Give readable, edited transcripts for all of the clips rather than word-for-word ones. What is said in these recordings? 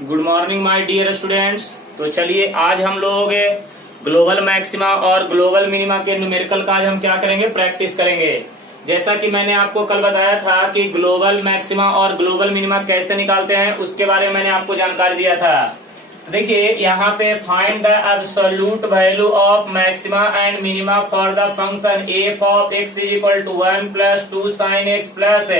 Good morning my dear students. तो चलिए आज हम लोग ग्लोबल मैक्सिमा और ग्लोबल मिनिमा के न्यूमेरिकल का आज हम क्या करेंगे, प्रैक्टिस करेंगे। जैसा कि मैंने आपको कल बताया था कि ग्लोबल मैक्सिमा और ग्लोबल मिनिमा कैसे निकालते हैं, उसके बारे में मैंने आपको जानकारी दिया था। तो देखिए यहाँ पे find the absolute value of maxima and minima for the function f of x is equal to 1 plus 2 sine x plus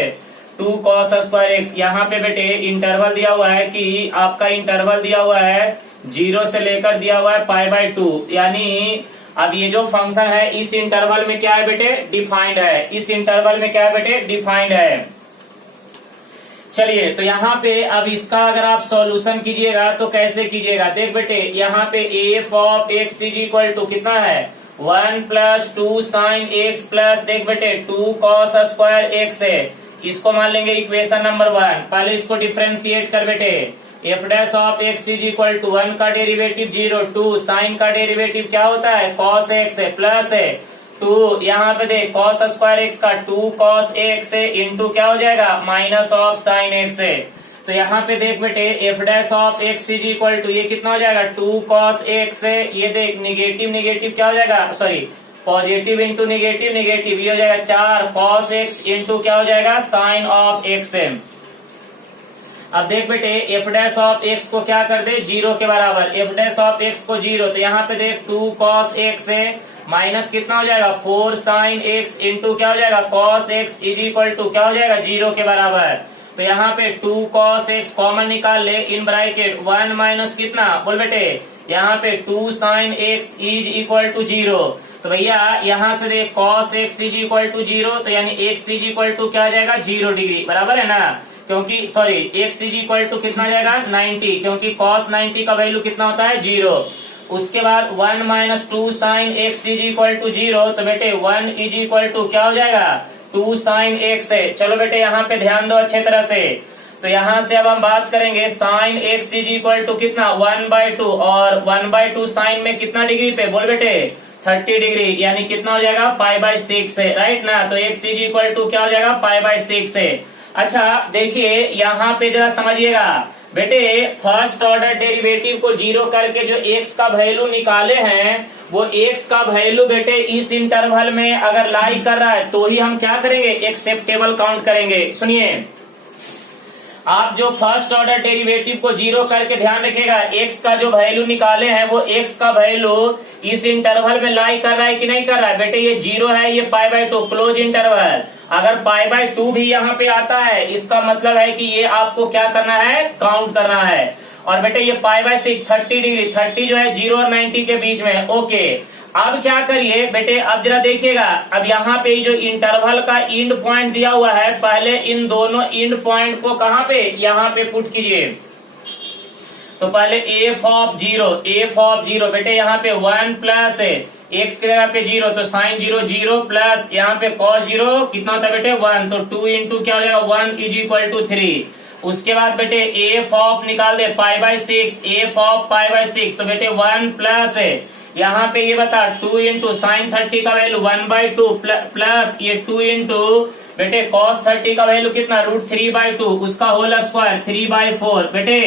2 cos square x. यहाँ पे बेटे इंटरवल दिया हुआ है कि आपका इंटरवल दिया हुआ है 0 से लेकर दिया हुआ है π/2, यानी अब ये जो फंक्शन है इस इंटरवल में क्या है बेटे, डिफाइंड है। इस इंटरवल में क्या है बेटे, डिफाइंड है। चलिए तो यहाँ पे अब इसका अगर आप सॉल्यूशन कीजिएगा तो कैसे कीजिएगा, देख बेटे यहाँ पे f of x is equal to कितना है 1 प्लस 2 साइन एक्स प्लस देख बेटे 2 कॉस स्क्वायर एक्स है। इसको मान लेंगे इक्वेशन नंबर 1। पहले इसको डिफ्रेंशिएट कर बेटे, f dash of x is equal to 1 का डेरिवेटिव 0, 2 साइन का डेरिवेटिव क्या होता है कॉस एक्स है प्लस है 2, यहाँ पे देख कॉस स्क्वायर एक्स का 2 कॉस एक्स है इंटू क्या हो जाएगा माइनस ऑफ साइन एक्स है। तो यहाँ पे देख बेटे f dash of x is equal to ये कितना हो जाएगा 2 कॉस एक्स है, ये देख निगेटिव निगेटिव क्या हो जाएगा, sorry positive into negative negative, ये हो जाएगा 4 कॉस एक्स इंटू क्या हो जाएगा साइन ऑफ एक्स है। अब देख बेटे एफ डैश ऑफ एक्स को क्या कर दे 0 के बराबर, एफ डैश ऑफ एक्स को 0, तो यहाँ पे देख 2 कॉस एक्स है माइनस कितना हो जाएगा 4 साइन एक्स इंटू क्या हो जाएगा cos x is equal to क्या हो जाएगा 0 के बराबर। तो यहाँ पे 2 कॉस एक्स कॉमन निकाल ले, इन ब्रैकेट 1 माइनस कितना बोल बेटे यहाँ पे 2 sine x is equal to 0। तो भैया यहाँ से देख cos x is equal to 0, तो यानी एक्स इज इक्वल टू क्या आ जाएगा 0 डिग्री, बराबर है ना, क्योंकि sorry x is equal to कितना जाएगा 90, क्योंकि कॉस 90 का वैल्यू कितना होता है 0। उसके बाद 1 minus 2 sine x is equal to 0, तो बेटे 1 इज इक्वल टू क्या हो जाएगा 2 साइन एक्स है। चलो बेटे यहाँ पे ध्यान दो अच्छे तरह से। तो यहाँ से अब हम बात करेंगे sine x is equal to कितना 1/2, और 1/2 साइन में कितना डिग्री पे बोल बेटे 30 डिग्री, यानी कितना हो जाएगा π/6 है, राइट ना। तो एक्स इज इक्वल टू क्या हो जाएगा π/6 है। अच्छा देखिए यहाँ पे जरा समझिएगा बेटे, फर्स्ट ऑर्डर डेरिवेटिव को 0 करके जो x का वैल्यू निकाले हैं वो x का वैल्यू बेटे इस इंटरवल में अगर लाई कर रहा है तो ही हम क्या करेंगे एक्सेप्टेबल काउंट करेंगे। सुनिए आप जो फर्स्ट ऑर्डर डेरिवेटिव को 0 करके ध्यान रखिएगा, x का जो वैल्यू निकाले हैं वो x का वैल्यू इस इंटरवल में लाई कर रहा है कि नहीं कर रहा है। बेटे ये 0 है, ये π/2 क्लोज इंटरवल, अगर π/2 भी यहाँ पे आता है इसका मतलब है कि ये आपको क्या करना है काउंट करना है। और बेटे ये π/6 30 डिग्री, 30 जो है 0 और 90 के बीच में, ओके। अब क्या करिए बेटे, अब जरा देखिएगा, अब यहाँ पे जो इंटरवल का एंड पॉइंट दिया हुआ है, पहले इन दोनों एंड पॉइंट को कहाँ पे यहाँ पे पुट कीजिए। तो पहले एफ ऑफ 0 बेटे यहाँ पे 1 प्लस एक्स की जगह पे 0, तो साइन 0 0 प्लस यहाँ पे कॉस 0 कितना होता है बेटे 1, तो 2 इंटू क्या हो जाएगा 1 इज इक्वल टू 3। उसके बाद बेटे एफ ऑफ निकाल दे π/6, एफ ऑफ π/6, तो बेटे 1 प्लस यहाँ पे ये बता 2 इंटू साइन 30 का वैल्यू 1/2 प्लस ये 2 इंटू बेटे cos 30 का वैल्यू कितना √3/2, उसका होल स्क्वायर 3/4। बेटे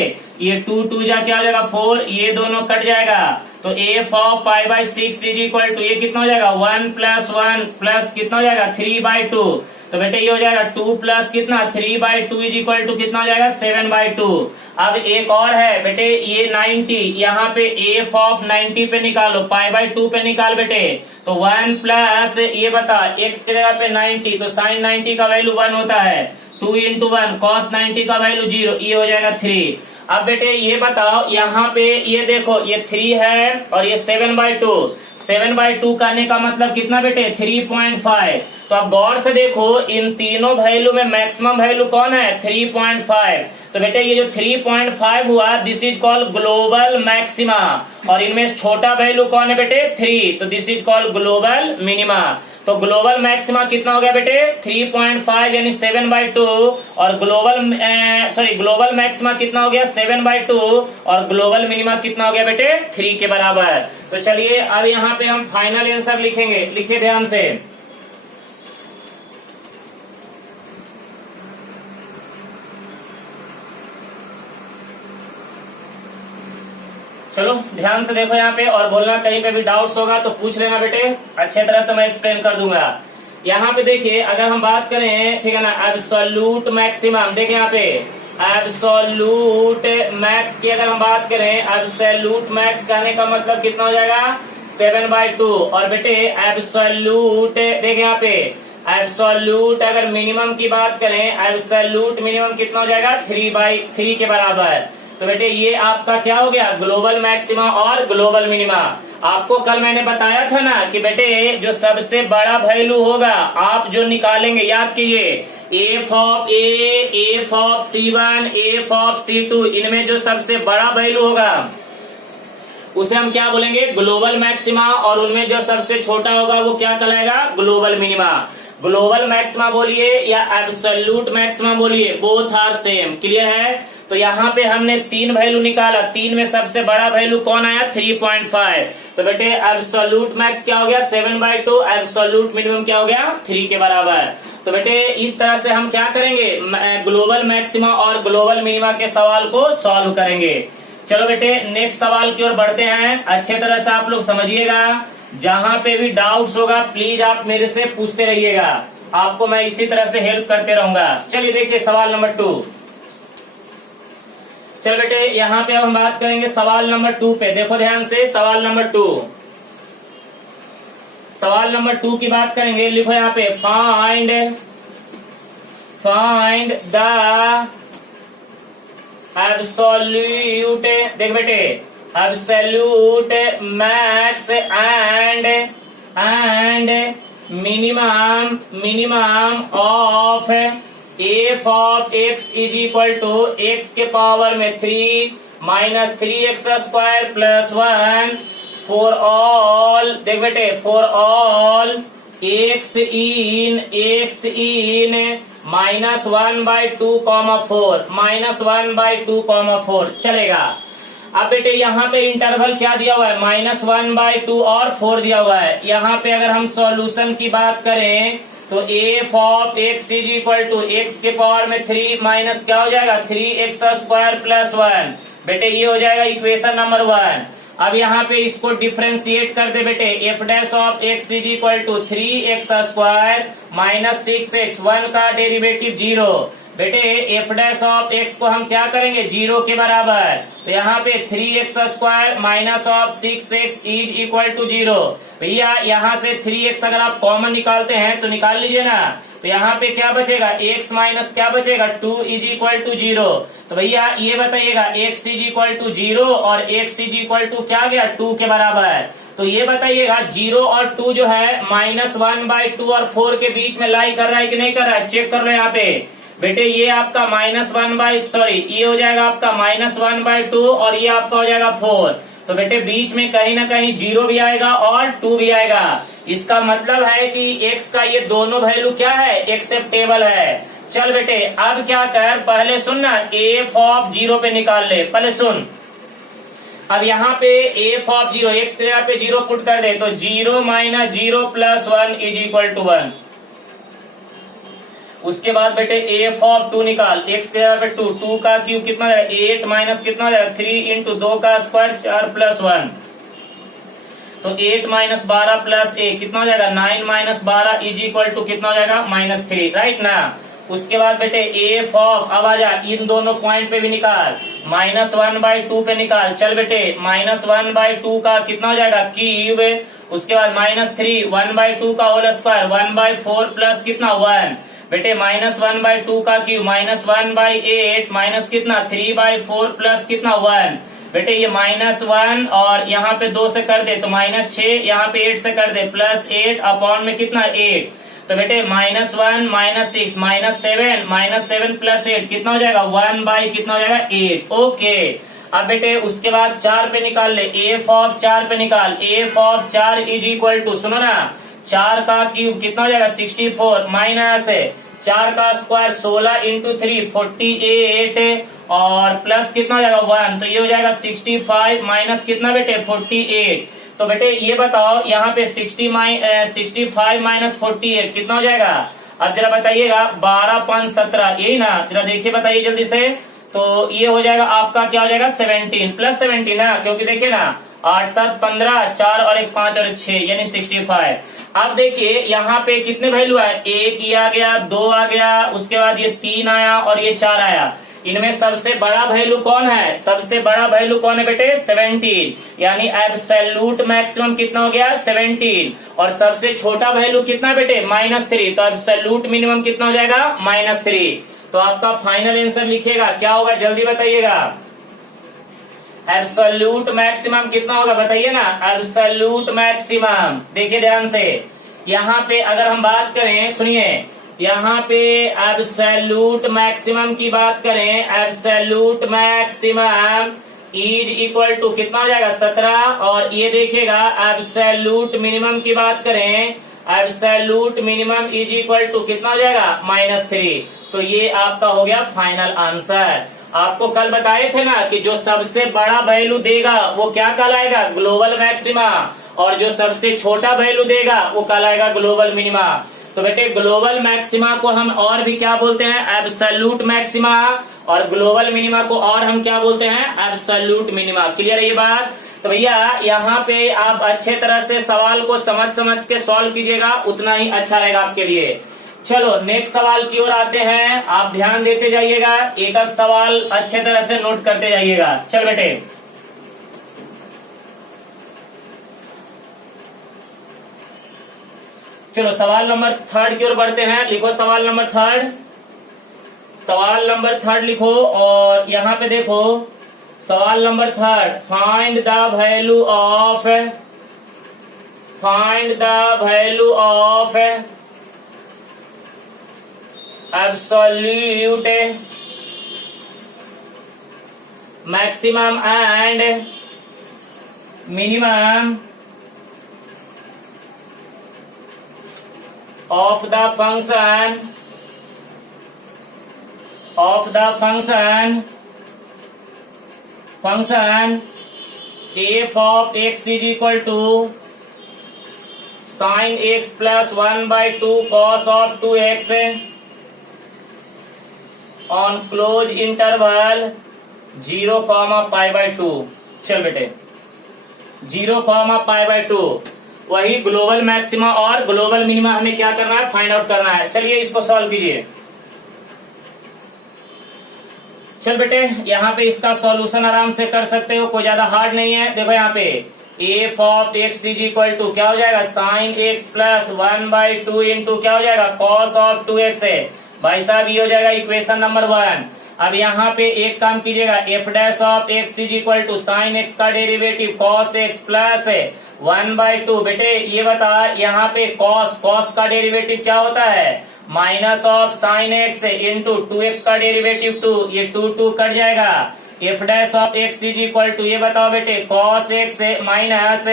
ये 2 जा क्या हो जाएगा 4, ये दोनों कट जाएगा, तो f of π/6 is equal to ये कितना हो जाएगा 1 प्लस 1 प्लस कितना हो जाएगा 3/2। तो बेटे ये हो जाएगा 2 प्लस कितना 3/2 इज इक्वल टू कितना हो जाएगा 7/2। अब एक और है बेटे ये 90, यहाँ पे एफ ऑफ 90 पे निकालो, π/2 पे निकाल बेटे, तो 1 प्लस ये बता x की जगह पे 90, तो साइन 90 का वैल्यू 1 होता है, 2 इंटू 1 कॉस 90 का वैल्यू 0, ये हो जाएगा 3। अब बेटे ये बताओ यहाँ पे ये देखो ये 3 है और ये 7/2 करने का मतलब कितना बेटे 3.5। तो अब गौर से देखो इन तीनों वैल्यू में मैक्सिमम वैल्यू कौन है 3.5। तो बेटे ये जो 3.5 हुआ this is called global maxima, और इनमें छोटा वैल्यू कौन है बेटे 3, तो this is called global minima. तो ग्लोबल मैक्सिमा कितना हो गया बेटे 3.5 यानी 7/2, और ग्लोबल मैक्सिमा कितना हो गया 7/2, और ग्लोबल मिनिमा कितना हो गया बेटे 3 के बराबर। तो चलिए अब यहाँ पे हम फाइनल आंसर लिखेंगे, लिखिए ध्यान से। चलो ध्यान से देखो यहाँ पे और बोलना, कहीं पे भी डाउट्स होगा तो पूछ लेना बेटे, अच्छे तरह से मैं एक्सप्लेन कर दूंगा। यहाँ पे देखिए अगर हम बात करें, ठीक है ना, एब्सोल्यूट मैक्सिमम, देखिए यहाँ पे एब्सोल्यूट मैक्स की अगर हम बात करें, एब्सोल्यूट मैक्स कहने का मतलब कितना हो जाएगा 7/2। और बेटे एब्सोल्यूट देखिए यहाँ पे एब्सोल्यूट अगर मिनिमम की बात करें, एब्सोल्यूट मिनिमम कितना हो जाएगा 3/3 के बराबर। तो बेटे ये आपका क्या हो गया, ग्लोबल मैक्सिमा और ग्लोबल मिनिमा। आपको कल मैंने बताया था ना कि बेटे जो सबसे बड़ा वैल्यू होगा आप जो निकालेंगे, याद कीजिए, F of A, F of C1, F of C2, इनमें जो सबसे बड़ा वैल्यू होगा उसे हम क्या बोलेंगे, ग्लोबल मैक्सिमा, और उनमें जो सबसे छोटा होगा वो क्या कहलाएगा, ग्लोबल मिनिमा। ग्लोबल मैक्सिमा बोलिए या एब्सोल्यूट मैक्सिमा बोलिए, बोथ आर सेम। क्लियर है? तो यहाँ पे हमने 3 वैल्यू निकाला, 3 में सबसे बड़ा वैल्यू कौन आया, 3.5। तो बेटे एब्सोल्यूट मैक्स क्या हो गया 7/2, एब्सोल्यूट मिनिमम क्या हो गया 3 के बराबर। तो बेटे इस तरह से हम क्या करेंगे, ग्लोबल मैक्सिमा और ग्लोबल मिनिमा के सवाल को सॉल्व करेंगे। चलो बेटे नेक्स्ट सवाल की ओर बढ़ते हैं। अच्छे तरह से आप लोग समझिएगा, जहां पे भी डाउट्स होगा प्लीज आप मेरे से पूछते रहिएगा, आपको मैं इसी तरह से हेल्प करते रहूंगा। चलिए देखिए सवाल नंबर 2। चल बेटे यहाँ पे अब हम बात करेंगे सवाल नंबर 2 पे। देखो ध्यान से, सवाल नंबर 2, सवाल नंबर 2 की बात करेंगे। लिखो यहाँ पे फाइंड द एब्सोल्यूट, देख बेटे absolute max and minimum of f of x is equal to x के पावर में 3 minus 3x² plus 1 for all, देख बेटे फॉर ऑल एक्स इन -1/2, -1/2, चलेगा। अब बेटे यहाँ पे इंटरवल क्या दिया हुआ है, -1/2 और 4 दिया हुआ है। यहाँ पे अगर हम सॉल्यूशन की बात करें तो f of x is equal to x के पावर में 3 माइनस क्या हो जाएगा 3x² प्लस 1, बेटे ये हो जाएगा इक्वेशन नंबर 1। अब यहाँ पे इसको डिफ्रेंशिएट कर दे बेटे, f dash of x is equal to 3x² minus 6x, 1 का डेरिवेटिव 0, बेटे एफ डैश ऑफ एक्स को हम क्या करेंगे 0 के बराबर। तो यहाँ पे 3x² minus of 6x is equal to 0। भैया यहाँ से 3x अगर आप कॉमन निकालते हैं तो निकाल लीजिए ना, तो यहाँ पे क्या बचेगा x माइनस क्या बचेगा 2 इज इक्वल टू 0। तो भैया ये बताइएगा x इज इक्वल टू 0 और x इज इक्वल टू क्या गया 2 के बराबर। तो ये बताइएगा 0 और 2 जो है -1/2 और 4 के बीच में लाई कर रहा है कि नहीं कर रहा है, चेक कर लो यहाँ पे बेटे। ये आपका ये हो जाएगा आपका -1/2 और ये आपका हो जाएगा 4। तो बेटे बीच में कहीं ना कहीं 0 भी आएगा और 2 भी आएगा। इसका मतलब है कि x का ये दोनों वैल्यू क्या है, एक्सेप्टेबल है। चल बेटे अब क्या कर, पहले सुन ना, एफ ऑफ 0 पे निकाल ले, पहले सुन। अब यहाँ पे एफ ऑफ 0 x के जगह पे 0 पुट कर दे, तो 0 minus 0 plus 1 is equal to 1। उसके बाद बेटे एफ ऑफ 2 निकाल, x के जगह पे 2 का क्यूब कितना है 8 माइनस कितना हो जाएगा 3 इंटू 2 का स्क्वायर 4 प्लस 1, तो 8 माइनस 12 प्लस 1 कितना हो जाएगा 9 माइनस 12 इज इक्वल टू कितना हो जाएगा -3, राइट ना। उसके बाद बेटे एफ ऑफ, अब आ जा इन दोनों पॉइंट पे भी निकाल, -1/2 पे निकाल। चल बेटे -1/2 का कितना हो जाएगा क्यूब, उसके बाद -3 1/2 का होल स्क्वायर 1/4 प्लस कितना 1, बेटे -1/2 का क्यूब -1/8 माइनस कितना 3/4 प्लस कितना 1, बेटे ये -1 और यहाँ पे 2 से कर दे तो -6, यहाँ पे 8 से कर दे प्लस 8 अपॉन में कितना 8, तो बेटे -1 -6 -7 प्लस 8 कितना हो जाएगा 1 कितना हो जाएगा 8। ओके अब बेटे उसके बाद 4 पे निकाल ले, एफ ऑफ 4 पे निकाल, f of 4 is equal to, सुनो ना 4 का क्यूब कितना हो जाएगा 64 माइनस 4 का स्क्वायर 16 इंटू 3 48 और प्लस कितना हो जाएगा 1, तो ये हो जाएगा 65 माइनस कितना बेटे 48। तो बेटे ये बताओ यहाँ पे 65 माइनस 48 कितना हो जाएगा, अब जरा बताइएगा 12 5 17, यही ना, जरा देखिए बताइए जल्दी से। तो ये हो जाएगा आपका, क्या हो जाएगा 17 प्लस 17 ना, क्योंकि देखिए ना 8 7 15, 4 और 1 5 और 1 6 यानी 65। अब देखिए यहाँ पे कितने वैल्यू आए, 1 ये आ गया, 2 आ गया, उसके बाद ये 3 आया और ये 4 आया। इनमें सबसे बड़ा वैल्यू कौन है, सबसे बड़ा वैल्यू कौन है बेटे 17, यानी एब्सोल्यूट मैक्सिमम कितना हो गया 17। और सबसे छोटा वैल्यू कितना बेटे -3, तो एब्सोल्यूट मिनिमम कितना हो जाएगा -3। तो आपका फाइनल आंसर लिखिएगा, क्या होगा जल्दी बताइएगा। एब्सोल्यूट मैक्सिमम कितना होगा बताइए ना, एब्सोल्यूट मैक्सिमम। देखिए ध्यान से, यहाँ पे अगर हम बात करें, सुनिए, यहाँ पे एब्सोल्यूट मैक्सिमम की बात करें, absolute maximum is equal to कितना हो जाएगा 17। और ये देखिएगा एब्सोल्यूट मिनिमम की बात करें, absolute minimum is equal to कितना हो जाएगा -3। तो ये आपका हो गया फाइनल आंसर। आपको कल बताए थे ना कि जो सबसे बड़ा वैल्यू देगा वो क्या कहलाएगा, ग्लोबल मैक्सिमा, और जो सबसे छोटा वैल्यू देगा वो कहलाएगा ग्लोबल मिनिमा। तो बेटे ग्लोबल मैक्सिमा को हम और भी क्या बोलते हैं, एब्सोल्यूट मैक्सिमा, और ग्लोबल मिनिमा को और हम क्या बोलते हैं, एब्सोल्यूट मिनिमा। क्लियर है ये बात। तो भैया यहाँ पे आप अच्छे तरह से सवाल को समझ समझ के सॉल्व कीजिएगा, उतना ही अच्छा रहेगा आपके लिए। चलो नेक्स्ट सवाल की ओर आते हैं, आप ध्यान देते जाइएगा, एक एक सवाल अच्छे तरह से नोट करते जाइएगा। चल बेटे, चलो सवाल नंबर 3 की ओर बढ़ते हैं। लिखो सवाल नंबर 3, सवाल नंबर 3 लिखो। और यहाँ पे देखो सवाल number 3, find the value of, find the value of absolute maximum and minimum of the function f of x is equal to sin x plus 1/2 cos of 2x on close interval 0,π/2। चल बेटे 0,π/2 वही global maxima और global minima हमें क्या करना है, find out करना है। चलिए इसको सॉल्व कीजिए। चल बेटे यहाँ पे इसका सॉल्यूशन आराम से कर सकते हो, कोई ज्यादा हार्ड नहीं है। देखो यहाँ पे f of x is equal to क्या हो जाएगा, sin x प्लस 1/2 इंटू क्या हो जाएगा cos ऑफ 2x है भाई साहब, ये हो जाएगा इक्वेशन नंबर 1। अब यहाँ पे एक काम कीजिएगा, f dash of x is equal to sine x का डेरिवेटिव cos x प्लस 1/2। बेटे ये बता, यहाँ पे cos का डेरिवेटिव क्या होता है, minus of sine x into 2x का डेरिवेटिव 2, ये 2 कट जाएगा। f dash of x is equal to ये बताओ बेटे cos x माइनस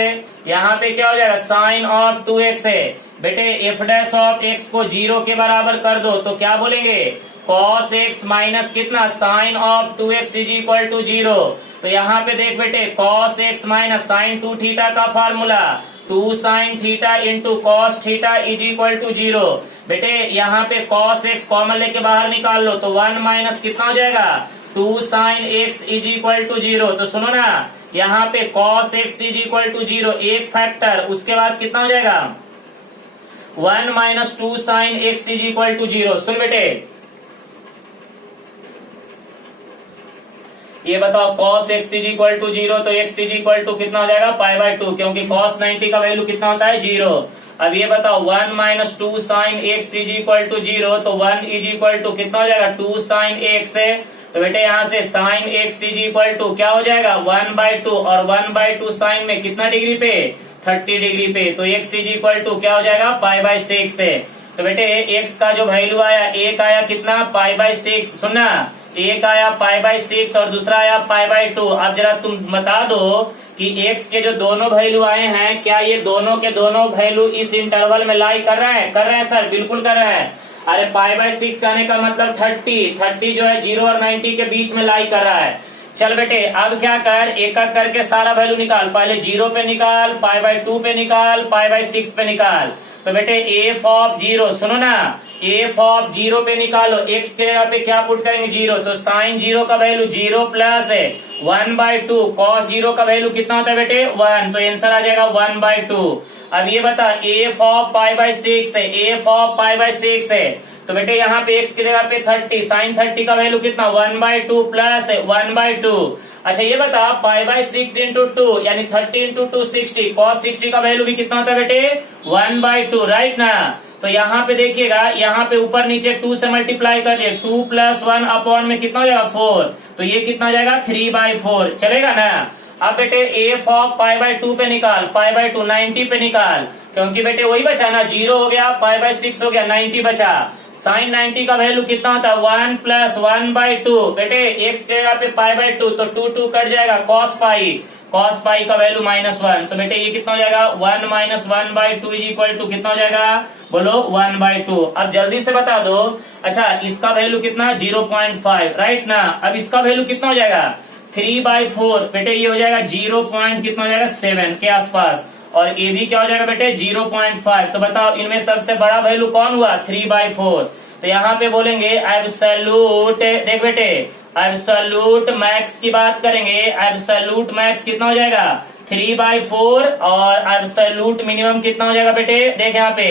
यहाँ पे क्या हो जाएगा साइन ऑफ 2x है। बेटे f डैश ऑफ x को 0 के बराबर कर दो तो क्या बोलेंगे, cos x माइनस कितना sine of 2x is equal to 0। तो यहाँ पे देख बेटे cos x minus sine 2 theta का formula 2 sine theta into cos theta is equal to 0। बेटे यहाँ पे cos x कॉमन लेके बाहर निकाल लो तो 1 माइनस कितना हो जाएगा 2 sine x is equal to 0। तो सुनो ना, यहाँ पे cos x is equal to 0 एक फैक्टर, उसके बाद कितना हो जाएगा 1 minus 2 sine x is equal to 0। सुन बेटे ये बताओ cos x is equal to 0, तो x इज इक्वल टू कितना हो जाएगा π/2, क्योंकि cos 90 का वैल्यू कितना होता है 0। अब ये बताओ 1 minus 2 sine x is equal to 0, तो 1 इज इक्वल टू कितना हो जाएगा 2 साइन x है। तो बेटे यहाँ से sine x is equal to क्या हो जाएगा 1/2, और 1/2 साइन में कितना डिग्री पे 30 डिग्री पे, तो x इज इक्वल टू क्या हो जाएगा π/6 है। तो बेटे x का जो वैल्यू आया, एक आया कितना π/6, सुनना एक आया π/6 और दूसरा आया π/2। अब जरा तुम बता दो कि x के जो दोनों वैल्यू आए हैं, क्या ये दोनों के दोनों वैल्यू इस इंटरवल में लाई कर रहे हैं? कर रहे हैं सर, बिल्कुल कर रहे हैं। अरे π/6 कहने का मतलब 30 जो है 0 और 90 के बीच में लाई कर रहा है। चल बेटे अब क्या कर, एक एक करके सारा वैल्यू निकाल, पहले 0 पे निकाल, π/2 पे निकाल, π/6 पे निकाल। तो बेटे f ऑफ 0, सुनो ना एफ ऑफ 0 पे निकालो, एक्स के जगह पे क्या पुट करेंगे 0, तो साइन 0 का वैल्यू 0 प्लस 1/2, कॉस 0 का वैल्यू कितना होता है बेटे 1, तो आंसर आ जाएगा 1/2। अब ये बता एफ ऑफ π/6 है, एफ ऑफ π/6 है, तो बेटे यहाँ पे एक्स की जगह पे 30, साइन 30 का वैल्यू कितना 1/2 प्लस 1/2। अच्छा ये बता π/6 इंटू 2 यानी 30 इंटू 2 60, कॉस 60 का वैल्यू भी कितना होता है बेटे 1/2, राइट ना। तो यहाँ पे देखिएगा, यहाँ पे ऊपर नीचे 2 से मल्टीप्लाई कर दिए, 2 + 1 अपॉन में कितना हो जाएगा 4, तो ये कितना हो जाएगा 3/4, चलेगा ना। अब बेटे एफ ऑफ π/2 पे निकाल, π/2 90 पे निकाल, क्योंकि बेटे वही बचा ना, 0 हो गया, π/6 हो गया, 90 बचा। साइन 90 का वैल्यू कितना होता है 1 + 1/2, बेटे एक्स के जगह पे π/2 तो 2 कट जाएगा, cos पाई का वैल्यू -1, तो बेटे ये कितना हो जाएगा 1 - 1/2 इक्वल टू कितना हो जाएगा बोलो 1/2। अब जल्दी से बता दो। अच्छा इसका वैल्यू कितना 0.5, राइट ना। अब इसका वैल्यू कितना हो जाएगा 3/4, बेटे ये हो जाएगा 0. कितना हो जाएगा 7 के आसपास, और ये भी क्या हो जाएगा बेटे 0.5। तो बताओ इनमें सबसे बड़ा वैल्यू कौन हुआ 3/4, तो यहाँ पे बोलेंगे एब्सोल्यूट, देख बेटे एब्सोल्यूट मैक्स की बात करेंगे, एब्सोल्यूट मैक्स कितना हो जाएगा 3/4, और एब्सोल्यूट मिनिमम कितना हो जाएगा बेटे, देख यहाँ पे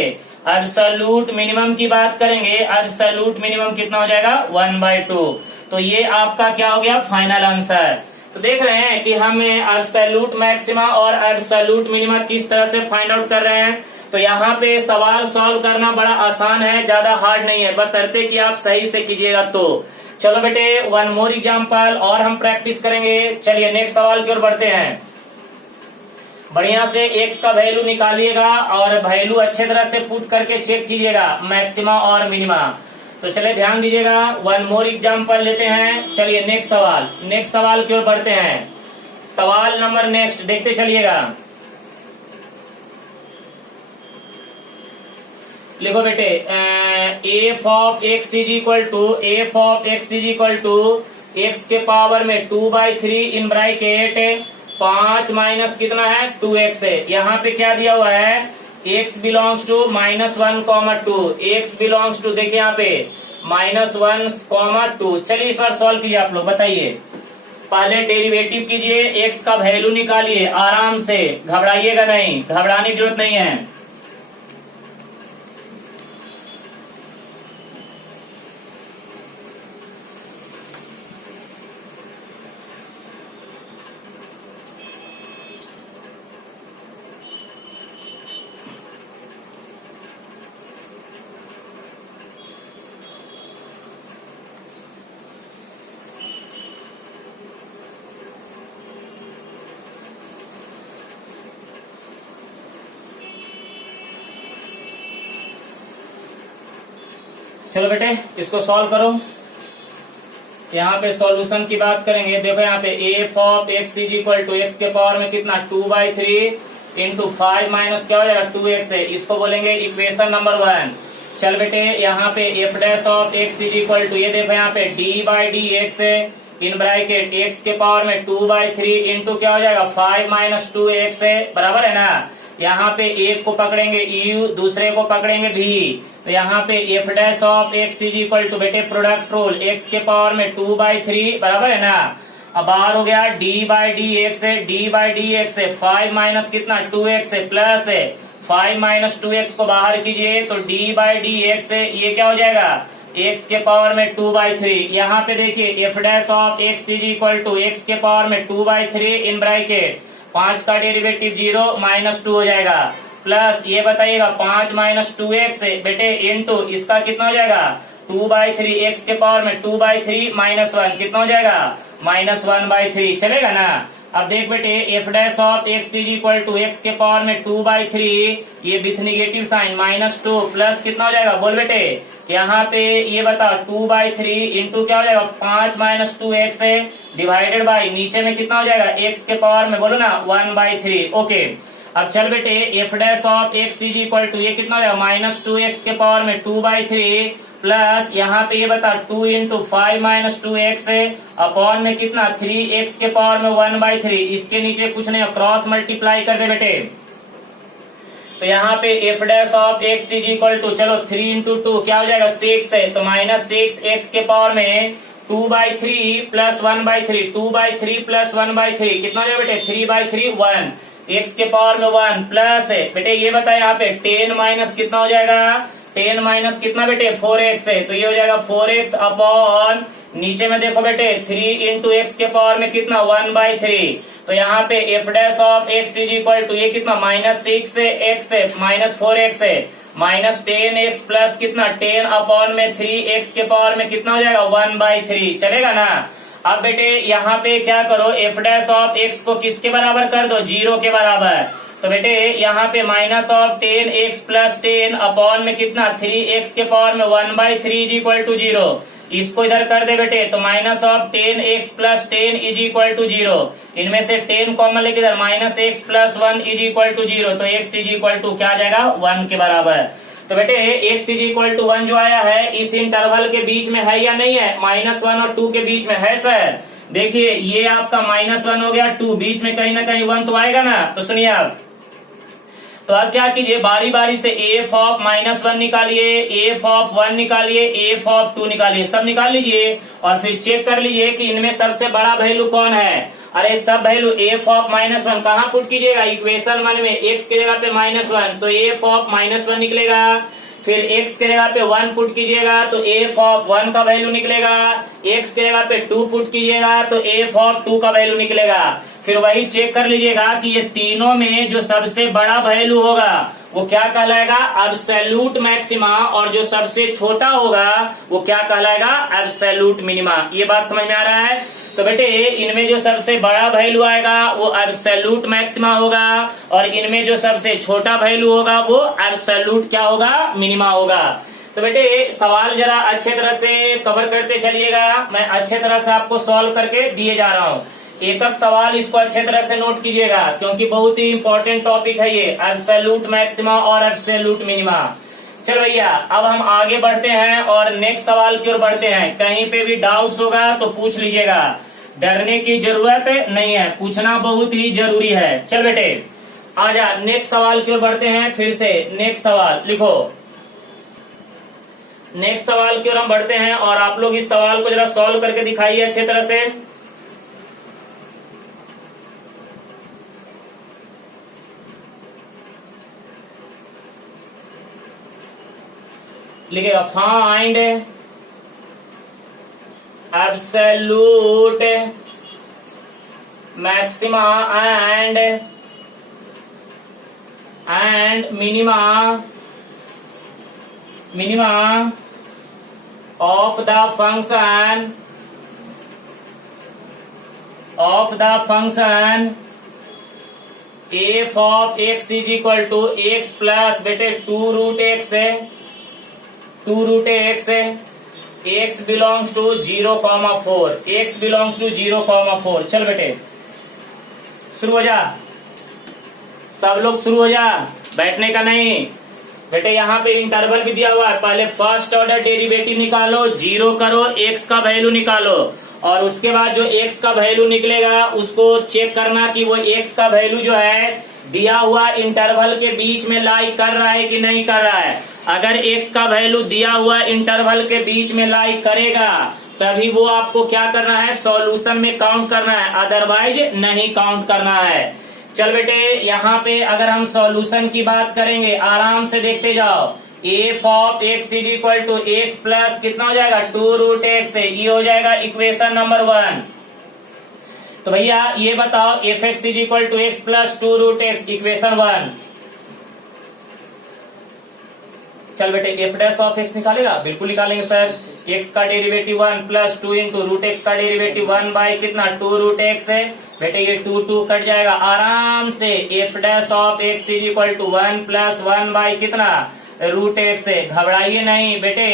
एब्सोल्यूट मिनिमम की बात करेंगे, एब्सोल्यूट मिनिमम कितना हो जाएगा 1/2। तो ये आपका क्या हो गया फाइनल आंसर। तो देख रहे हैं कि हम एब्सोल्यूट मैक्सिमा और एब्सोल्यूट मिनिमा किस तरह से फाइंड आउट कर रहे हैं। तो यहाँ पे सवाल सॉल्व करना बड़ा आसान है, ज्यादा हार्ड नहीं है, बशर्ते कि आप सही से कीजिएगा। तो चलो बेटे 1 मोर एग्जाम्पल और हम प्रैक्टिस करेंगे। चलिए नेक्स्ट सवाल की ओर बढ़ते हैं। बढ़िया से एक्स का वैल्यू निकालिएगा और वैल्यू अच्छे तरह से पुट करके चेक कीजिएगा मैक्सिमा और मिनिमा। तो चलिए ध्यान दीजिएगा, 1 मोर एग्जाम्पल लेते हैं। चलिए नेक्स्ट सवाल की ओर बढ़ते हैं। सवाल नंबर नेक्स्ट देखते चलिएगा। लिखो बेटे f of x is equal to x के पावर में 2/3 इन ब्रैकेट 5 माइनस कितना है 2x है। यहाँ पे क्या दिया हुआ है x belongs to -1, x belongs to देखिए यहाँ पे -1, 2। चलिए इस बार सॉल्व कीजिए आप लोग, बताइए। पहले डेरिवेटिव कीजिए, x का वैल्यू निकालिए आराम से, घबराइएगा नहीं, घबराने की जरूरत नहीं है। चलो बेटे इसको सॉल्व करो। यहाँ पे सॉल्यूशन की बात करेंगे। देखो यहाँ पे f of x is equal to x के पावर में कितना 2/3 इंटू 5 माइनस क्या हो जाएगा 2x है, इसको बोलेंगे इक्वेशन नंबर 1। चल बेटे यहाँ पे f dash of x is equal to, ये देखो यहाँ पे d/dx है इन ब्रैकेट एक्स के पावर में 2/3 इंटू क्या हो जाएगा 5 - 2x है, बराबर है ना। यहाँ पे एक को पकड़ेंगे u, दूसरे को पकड़ेंगे v, तो यहाँ पे f dash of x is equal to बेटे प्रोडक्ट रूल एक्स के पावर में 2/3, बराबर है ना। अब बाहर हो गया d/dx है, d/dx है 5 माइनस कितना 2x है, प्लस है 5 - 2x को बाहर कीजिए तो d/dx है, ये क्या हो जाएगा x के पावर में 2/3। यहाँ पे देखिए f dash of x is equal to x के पावर में 2/3 इन ब्रैकेट 5 का डेरिवेटिव 0 -2 हो जाएगा, प्लस ये बताइएगा 5 - 2x है बेटे इंटू इसका कितना हो जाएगा 2/3 एक्स के पावर में 2/3 -1 कितना हो जाएगा -1/3, चलेगा ना। अब देख बेटे f dash of x is equal to x के पावर में 2/3, ये विथ निगेटिव साइन -2 प्लस कितना हो जाएगा बोल बेटे यहाँ पे ये बताओ 2/3 इंटू क्या हो जाएगा 5 - 2x है डिवाइडेड बाई नीचे में कितना हो जाएगा एक्स के पावर में बोलो ना 1/3। ओके अब चल बेटे f dash of x is equal to ये कितना हो जाएगा -2x के पावर में 2/3 प्लस यहाँ पे ये बता 2 इंटू 5 - 2x है अपॉन में कितना 3x के पावर में 1/3, इसके नीचे कुछ नहीं क्रॉस मल्टीप्लाई कर दे बेटे। तो यहाँ पे f dash of x is equal to, चलो 3 इंटू 2 क्या हो जाएगा 6 है, तो -6 एक्स के पावर में 2/3 प्लस 1/3, 2/3 प्लस 1/3 कितना हो जाएगा बेटे 3/3 1, एक्स के पावर में 1 प्लस है बेटे, ये बताए यहाँ पे 10 माइनस कितना हो जाएगा, 10 माइनस कितना बेटे 4x है, तो ये हो जाएगा 4x अपॉन नीचे में देखो बेटे 3 इंटू एक्स के पावर में कितना 1/3, तो यहाँ पे f dash of x is equal to ये कितना -6 एक्स है माइनस 4x है, -10x प्लस कितना 10 अपॉन में 3x के पावर में कितना हो जाएगा 1/3, चलेगा ना। अब बेटे यहाँ पे क्या करो, एफ डैश ऑफ एक्स को किसके बराबर कर दो 0 के बराबर, तो बेटे यहाँ पे -10x प्लस 10 अपॉन में कितना 3x के पावर में 1/3 इज इक्वल टू 0, इसको इधर कर दे बेटे, तो -10x plus 10 is equal to 0, इनमें से 10 कॉमन लेके इधर -x plus 1 is equal to 0, तो x इज इक्वल टू क्या आ जाएगा 1 के बराबर। तो बेटे x इज इक्वल टू 1 जो आया है इस इंटरवल के बीच में है या नहीं है, -1 और 2 के बीच में है सर, देखिए ये आपका -1 हो गया, 2 बीच में कहीं ना कहीं 1 तो आएगा ना, तो सुनिए आप, तो अब क्या कीजिए बारी बारी से एफ ऑफ -1 निकालिए, एफ ऑफ 1 निकालिए, एफ ऑफ 2 निकालिए, सब निकाल लीजिए और फिर चेक कर लीजिए कि इनमें सबसे बड़ा वैल्यू कौन है। अरे सब वैल्यू एफ ऑफ -1 कहाँ पुट कीजिएगा, इक्वेशन 1 में x के जगह पे -1 तो एफ ऑफ -1 निकलेगा, फिर x के जगह पे 1 पुट कीजिएगा तो एफ ऑफ 1 का वैल्यू निकलेगा, x के जगह पे 2 पुट कीजिएगा तो एफ ऑफ 2 का वैल्यू निकलेगा। फिर वही चेक कर लीजिएगा कि ये तीनों में जो सबसे बड़ा वैल्यू होगा वो क्या कहलाएगा एब्सोल्यूट मैक्सिमा, और जो सबसे छोटा होगा वो क्या कहलाएगा एब्सोल्यूट मिनिमा। ये बात समझ में आ रहा है। तो बेटे इनमें जो सबसे बड़ा वैल्यू आएगा वो एब्सोल्यूट मैक्सिमा होगा, और इनमें जो सबसे छोटा वैल्यू होगा वो एब्सोल्यूट क्या होगा मिनिमा होगा। तो बेटे सवाल जरा अच्छे तरह से कवर करते चलिएगा, मैं अच्छे तरह से आपको सॉल्व करके दिए जा रहा हूँ, एक एक सवाल इसको अच्छे तरह से नोट कीजिएगा क्योंकि बहुत ही इंपॉर्टेंट टॉपिक है ये एब्सोल्यूट मैक्सिमा और एब्सोल्यूट मिनिमा। चलो भैया अब हम आगे बढ़ते हैं और नेक्स्ट सवाल की ओर बढ़ते हैं, कहीं पे भी डाउट्स होगा तो पूछ लीजिएगा, डरने की जरूरत नहीं है, पूछना बहुत ही जरूरी है। चल बेटे आजा नेक्स्ट सवाल की ओर बढ़ते हैं, फिर से नेक्स्ट सवाल लिखो, नेक्स्ट सवाल की ओर हम बढ़ते हैं और आप लोग इस सवाल को जरा सॉल्व करके दिखाइए अच्छे तरह से। लिखेगा find absolute maxima and minima of the function f of x is equal to x plus बेटे 2√x है, 2√x है, x belongs to 0,4, x belongs to 0,4। चल बेटे शुरू हो जा, सब लोग शुरू हो जा, बैठने का नहीं बेटे। यहाँ पे इंटरवल भी दिया हुआ है, पहले फर्स्ट ऑर्डर डेरिवेटिव निकालो, 0 करो, x का वैल्यू निकालो और उसके बाद जो x का वैल्यू निकलेगा उसको चेक करना कि वो x का वैल्यू जो है दिया हुआ इंटरवल के बीच में लाई कर रहा है कि नहीं कर रहा है। अगर x का वैल्यू दिया हुआ इंटरवल के बीच में लाई करेगा तभी वो आपको क्या करना है सॉल्यूशन में काउंट करना है, अदरवाइज नहीं काउंट करना है। चल बेटे यहाँ पे अगर हम सॉल्यूशन की बात करेंगे आराम से देखते जाओ, f of x is equal to x plus कितना हो जाएगा 2√x है, ये हो जाएगा इक्वेशन नंबर 1। तो भैया ये बताओ f x is equal to x plus 2√x equation 1। चल बेटे एफ डैश ऑफ एक्स निकालेगा, बिल्कुल निकालेंगे सर। एक्स का डेरिवेटिव 1 प्लस 2 इंटू √x का डेरिवेटिव 1 बाई कितना 2√x है बेटे, ये 2 कट जाएगा आराम से। F dash of x is equal to 1 plus 1 by कितना √x है। घबराइए नहीं बेटे,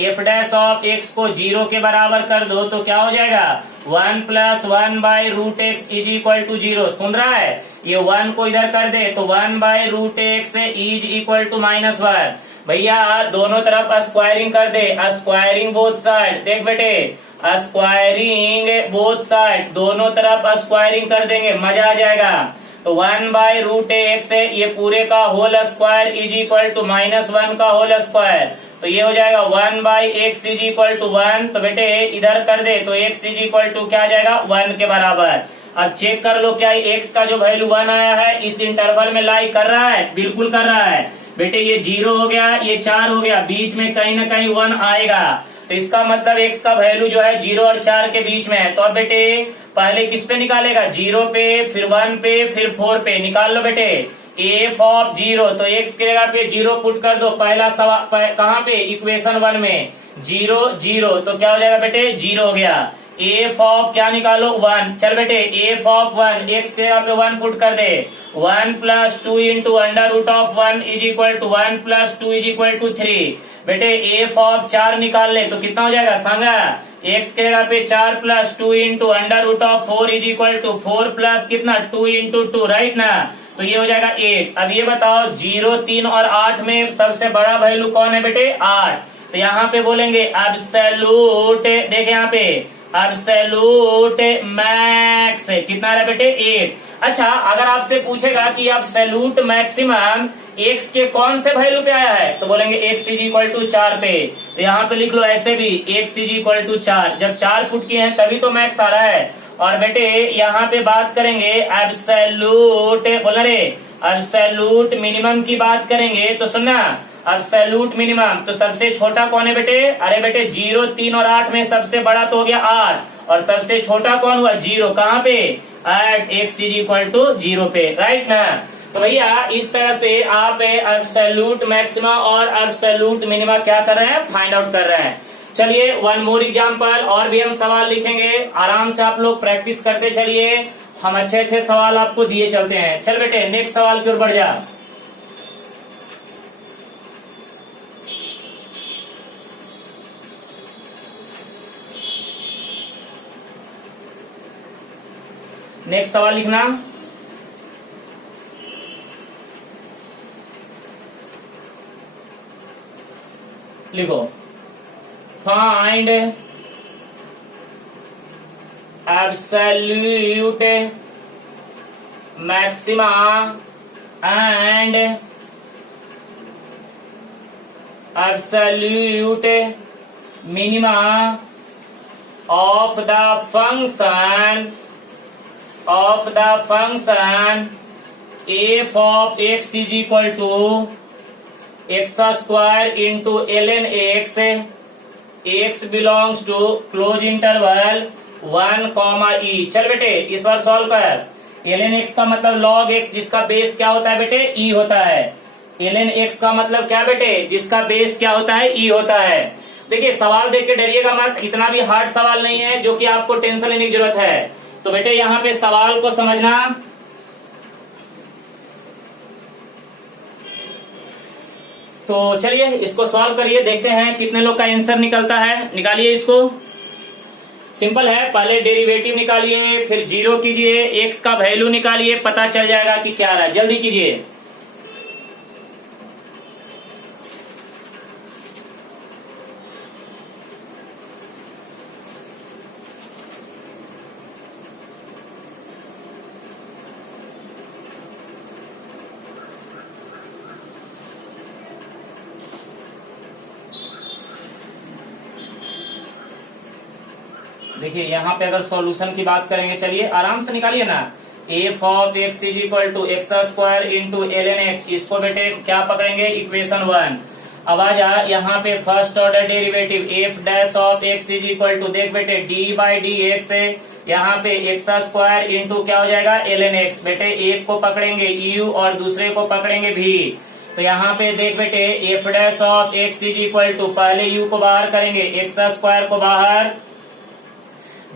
एफ डैश ऑफ एक्स को 0 के बराबर कर दो तो क्या हो जाएगा 1 plus 1 by √x is equal to 0। सुन रहा है, ये 1 को इधर कर दे तो 1 by √x is equal to -1। भैया दोनों तरफ स्क्वायरिंग कर दे, स्क्वायरिंग बोथ साइड। देख बेटे स्क्वायरिंग बोथ साइड, दोनों तरफ स्क्वायरिंग कर देंगे, मजा आ जाएगा। तो 1/√x है, ये पूरे का whole square is equal to -1 का होल स्क्वायर, तो ये हो जाएगा 1/x इज इक्वल टू 1। तो बेटे इधर कर दे तो x इज इक्वल टू क्या आ जाएगा 1 के बराबर। अब चेक कर लो क्या x का जो वैल्यू 1 आया है इस इंटरवल में लाई कर रहा है, बिल्कुल कर रहा है बेटे। ये 0 हो गया, ये 4 हो गया, बीच में कहीं ना कहीं 1 आएगा, तो इसका मतलब x का वैल्यू जो है 0 और 4 के बीच में है। तो अब बेटे पहले किस पे निकालेगा, 0 पे, फिर 1 पे, फिर 4 पे। निकाल लो बेटे f ऑफ 0, तो x की जगह पे 0 पुट कर दो। पहला सवाल कहाँ पे, इक्वेशन 1 में 0 0, तो क्या हो जाएगा बेटे 0 हो गया। f ऑफ क्या निकालो 1, चल बेटे f ऑफ 1, x की जगह पे 1 पुट कर दे। 1 + 2 into √1 is equal to 1 + 2 is equal to 3। बेटे f ऑफ 4 निकाल ले तो कितना हो जाएगा सांगा, x के जगह पे 4 + 2 into √4 is equal to 4 plus कितना 2 इंटू 2, राइट ना। तो ये हो जाएगा 8। अब ये बताओ 0, 3 और 8 में सबसे बड़ा वैल्यू कौन है बेटे 8। तो यहाँ पे बोलेंगे एब्सोल्यूट, देखे यहाँ पे एब्सोल्यूट मैक्स कितना है बेटे 8। अच्छा अगर आपसे पूछेगा कि एब्सोल्यूट मैक्सिमम x के कौन से वैल्यू पे आया है, तो बोलेंगे x इज इक्वल टू 4 पे। तो यहाँ पे लिख लो ऐसे भी x इज इक्वल टू 4, जब 4 पुट किए हैं तभी तो मैक्स आ रहा है। और बेटे यहाँ पे बात करेंगे एब्सोल्यूट, बोला रे एब्सोल्यूट मिनिमम की बात करेंगे, तो सुनना एब्सोल्यूट मिनिमम, तो सबसे छोटा कौन है बेटे, अरे बेटे 0, 3 और 8 में सबसे बड़ा तो हो गया 8, और सबसे छोटा कौन हुआ 0, कहाँ पे at x is equal to 0 पे, राइट ना। तो भैया इस तरह से आप एब्सोल्यूट मैक्सिमा और एब्सोल्यूट मिनिमा क्या कर रहे हैं, फाइंड आउट कर रहे हैं। चलिए वन मोर एग्जाम्पल, और भी हम सवाल लिखेंगे, आराम से आप लोग प्रैक्टिस करते चलिए, हम अच्छे अच्छे सवाल आपको दिए चलते हैं। चल बेटे नेक्स्ट सवाल की ओर बढ़ जा। नेक्स्ट सवाल लिखना, लिखो find absolute maxima and absolute minima of the function f of x is equal to x square into ln x, x belongs to close interval 1, e। चल बेटे इस बार सॉल्व कर। ln x का मतलब log x, जिसका base क्या होता है बेटे e होता है। ln x का मतलब क्या बेटे, जिसका बेस क्या होता है e होता है। देखिए सवाल देख के डरिएगा मत, इतना भी हार्ड सवाल नहीं है जो कि आपको टेंशन लेने की जरूरत है। तो बेटे यहाँ पे सवाल को समझना, तो चलिए इसको सॉल्व करिए, देखते हैं कितने लोग का आंसर निकलता है। निकालिए इसको, सिंपल है, पहले डेरिवेटिव निकालिए, फिर 0 कीजिए, x का वैल्यू निकालिए, पता चल जाएगा कि क्या रहा है। जल्दी कीजिए। देखिए यहाँ पे अगर सॉल्यूशन की बात करेंगे, चलिए आराम से निकालिए ना। f of x is equal to x square into ln x, इसको बेटे क्या पकड़ेंगे इक्वेशन 1। अब आ जा यहाँ पे first order derivative f dash of x is equal to, देख बेटे d/dx है, यहाँ पे एक्स स्क्वायर इंटू क्या हो जाएगा ln x। बेटे एक को पकड़ेंगे u और दूसरे को पकड़ेंगे v। तो यहाँ पे देख बेटे f dash of x is equal to, पहले u को बाहर करेंगे, एक्स स्क्वायर को बाहर,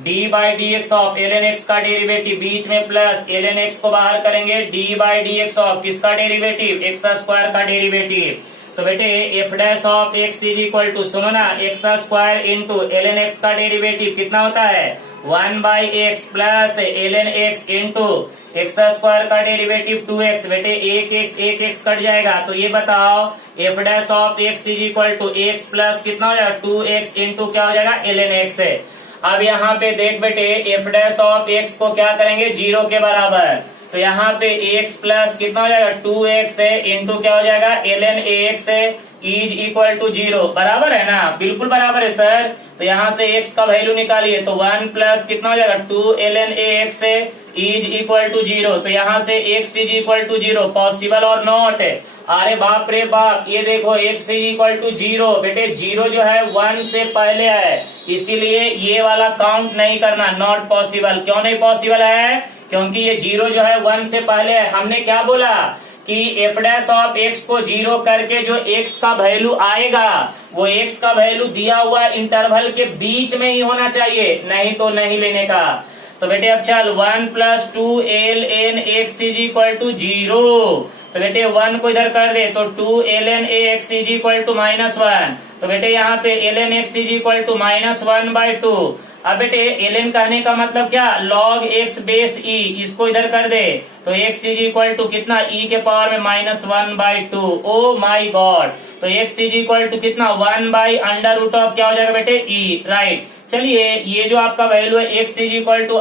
d/dx ऑफ ln x का डेरिवेटिव बीच में प्लस, ln x को बाहर करेंगे, d/dx ऑफ किसका डेरिवेटिव एक्स स्क्वायर का डेरिवेटिव। तो बेटे f dash of x is equal to, सुनो ना, x square into ln x का डेरिवेटिव कितना होता है 1/x plus ln x into x square का डेरिवेटिव 2x। बेटे एक x कट जाएगा, तो ये बताओ f dash of x is equal to x plus कितना हो जाएगा 2x इंटू क्या हो जाएगा ln x है। अब यहाँ पे देख बेटे f डैश ऑफ x को क्या करेंगे 0 के बराबर, तो यहाँ पे ax प्लस कितना हो जाएगा 2x है इंटू क्या हो जाएगा ln ax है इज इक्वल टू 0। बराबर है ना, बिल्कुल बराबर है सर। तो यहाँ से x का वैल्यू निकालिए तो 1 प्लस कितना हो जाएगा 2 ln ax है इज इक्वल टू 0। तो यहाँ से x is equal to 0 possible और नॉट है। अरे बाप रे बाप, ये देखो x इज इक्वल टू 0। बेटे 0 जो है 1 से पहले है, इसीलिए ये वाला काउंट नहीं करना, नॉट पॉसिबल। क्यों नहीं पॉसिबल है? क्योंकि ये 0 जो है 1 से पहले है। हमने क्या बोला कि एफ डैश ऑफ एक्स को 0 करके जो x का वैल्यू आएगा वो x का वैल्यू दिया हुआ इंटरवल के बीच में ही होना चाहिए, नहीं तो नहीं लेने का। तो बेटे अब चल 1 plus 2 ln x is equal to 0। तो बेटे 1 को इधर कर दे तो 2 ln ax is equal to -1। तो बेटे यहाँ पे ln x is equal to -1/2। अब बेटे ln कहने का मतलब क्या, log x बेस e, इसको इधर कर दे तो x इज इक्वल टू कितना e के पावर में -1/2। ओ माई गॉड, तो x इज इक्वल टू कितना 1/√ऑफ क्या हो जाएगा बेटे e, राइट। चलिए ये जो आपका वैल्यू है x इज इक्वल टू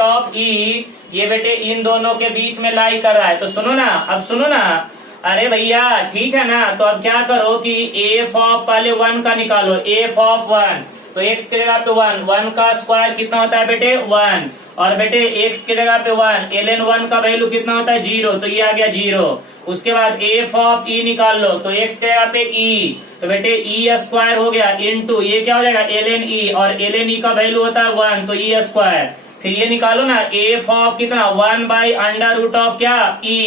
√ऑफ e, ये बेटे इन दोनों के बीच में लाई कर रहा है। तो सुनो ना, अब सुनो ना, अरे भैया ठीक है ना। तो अब क्या करो कि एफ ऑफ पहले 1 का निकालो, एफ ऑफ 1। तो x की जगह पे 1 का स्क्वायर कितना होता है बेटे 1, और बेटे x की जगह पे 1 ln 1 का वैल्यू कितना होता है 0, तो ये आ गया 0। उसके बाद एफ ऑफ e निकाल लो, तो x की जगह पे e, तो बेटे e स्क्वायर हो गया इंटू ये क्या हो जाएगा ln e, और ln e का वैल्यू होता है 1, तो e स्क्वायर। फिर ये निकालो ना एफ ऑफ कितना 1/√ऑफ क्या e।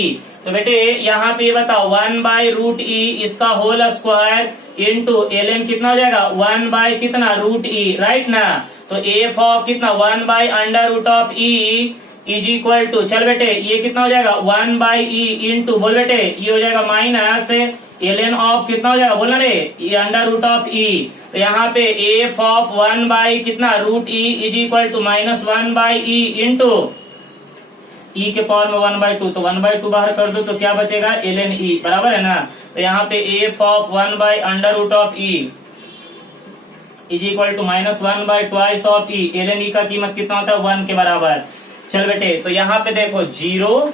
तो बेटे यहाँ पे ये बताओ 1/√e इसका होल स्क्वायर इंटू ln कितना हो जाएगा 1 कितना √e, राइट ना। तो एफ ऑफ कितना 1/√ऑफ e इज इक्वल टू, चल बेटे ये कितना हो जाएगा 1/e इंटू, बोल बेटे ये हो जाएगा माइनस ln ऑफ कितना हो जाएगा बोलना रे ये √ऑफ e। तो यहाँ पे एफ ऑफ 1 कितना √e is equal to -1/e into e के पावर में 1/2, तो 1/2 बाहर कर दो तो क्या बचेगा ln e, बराबर है ना। तो यहाँ पे एफ ऑफ 1/√ऑफ e is equal to -1/2 of e, ln e का कीमत कितना होता है 1 के बराबर। चल बेटे तो यहाँ पे देखो 0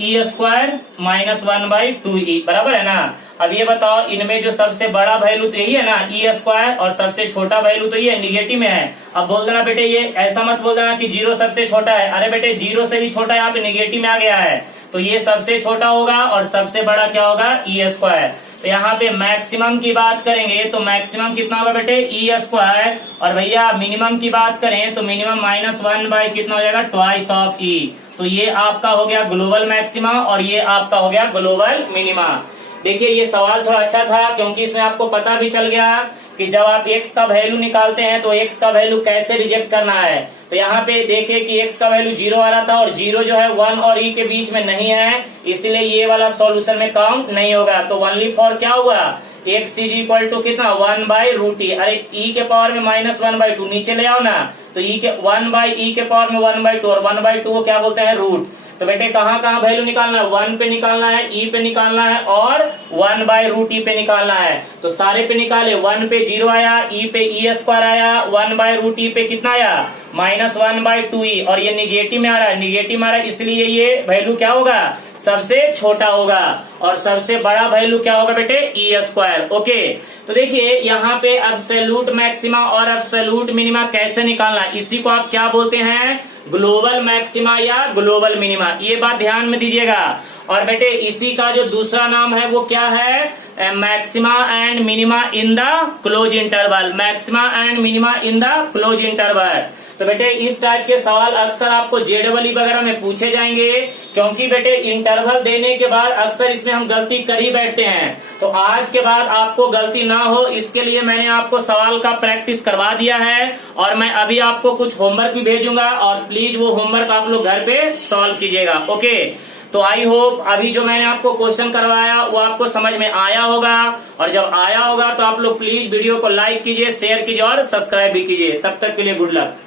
e स्क्वायर -1/2e, बराबर है ना। अब ये बताओ इनमें जो सबसे बड़ा वैल्यू तो यही है ना e स्क्वायर, और सबसे छोटा वैल्यू तो ये निगेटिव में है। अब बोल देना बेटे ये ऐसा मत बोल देना कि 0 सबसे छोटा है, अरे बेटे 0 से भी छोटा यहाँ पे निगेटिव में आ गया है, तो ये सबसे छोटा होगा और सबसे बड़ा क्या होगा e स्क्वायर। तो यहाँ पे मैक्सिमम की बात करेंगे तो मैक्सिमम कितना होगा बेटे e स्क्वायर, और भैया मिनिमम की बात करें तो मिनिमम -1 कितना हो जाएगा 2 ऑफ e। तो ये आपका हो गया ग्लोबल मैक्सिमा और ये आपका हो गया ग्लोबल मिनिमा। देखिए ये सवाल थोड़ा अच्छा था क्योंकि इसमें आपको पता भी चल गया कि जब आप x का वैल्यू निकालते हैं तो x का वैल्यू कैसे रिजेक्ट करना है। तो यहाँ पे देखिए कि x का वैल्यू 0 आ रहा था और 0 जो है 1 और e के बीच में नहीं है, इसलिए ये वाला सॉल्यूशन में काउंट नहीं होगा। तो ओनली फॉर क्या हुआ x इज इक्वल टू कितना 1/√e, अरे e के पावर में -1/2 नीचे ले आओ ना, तो e के 1/e के पावर में 1/2 और 1/2 को क्या बोलते हैं रूट। तो बेटे कहाँ कहाँ वैल्यू निकालना है 1 पे निकालना है, e पे निकालना है और 1/√e पे निकालना है। तो सारे पे निकाले, 1 पे 0 आया, e पे e स्क्वायर आया, 1/√e पे कितना आया -1/2e, और ये निगेटिव में आ रहा है, निगेटिव में आ रहा है इसलिए ये वैल्यू क्या होगा सबसे छोटा होगा, और सबसे बड़ा वैल्यू क्या होगा बेटे e स्क्वायर। ओके तो देखिए यहाँ पे एब्सोल्यूट मैक्सिमा और एब्सोल्यूट मिनिमा कैसे निकालना, इसी को आप क्या बोलते हैं ग्लोबल मैक्सिमा या ग्लोबल मिनिमा, ये बात ध्यान में दीजिएगा। और बेटे इसी का जो दूसरा नाम है वो क्या है maxima and minima in the close interval, maxima and minima in the close interval. तो बेटे इस टाइप के सवाल अक्सर आपको जेडबलई वगैरह में पूछे जाएंगे, क्योंकि बेटे इंटरवल देने के बाद अक्सर इसमें हम गलती कर ही बैठते हैं। तो आज के बाद आपको गलती ना हो इसके लिए मैंने आपको सवाल का प्रैक्टिस करवा दिया है, और मैं अभी आपको कुछ होमवर्क भी भेजूंगा और प्लीज वो होमवर्क आप लोग घर पे सॉल्व कीजिएगा। ओके तो आई होप अभी जो मैंने आपको क्वेश्चन करवाया वो आपको समझ में आया होगा, और जब आया होगा तो आप लोग प्लीज वीडियो को लाइक कीजिए, शेयर कीजिए और सब्सक्राइब भी कीजिए। तब तक के लिए गुड लक।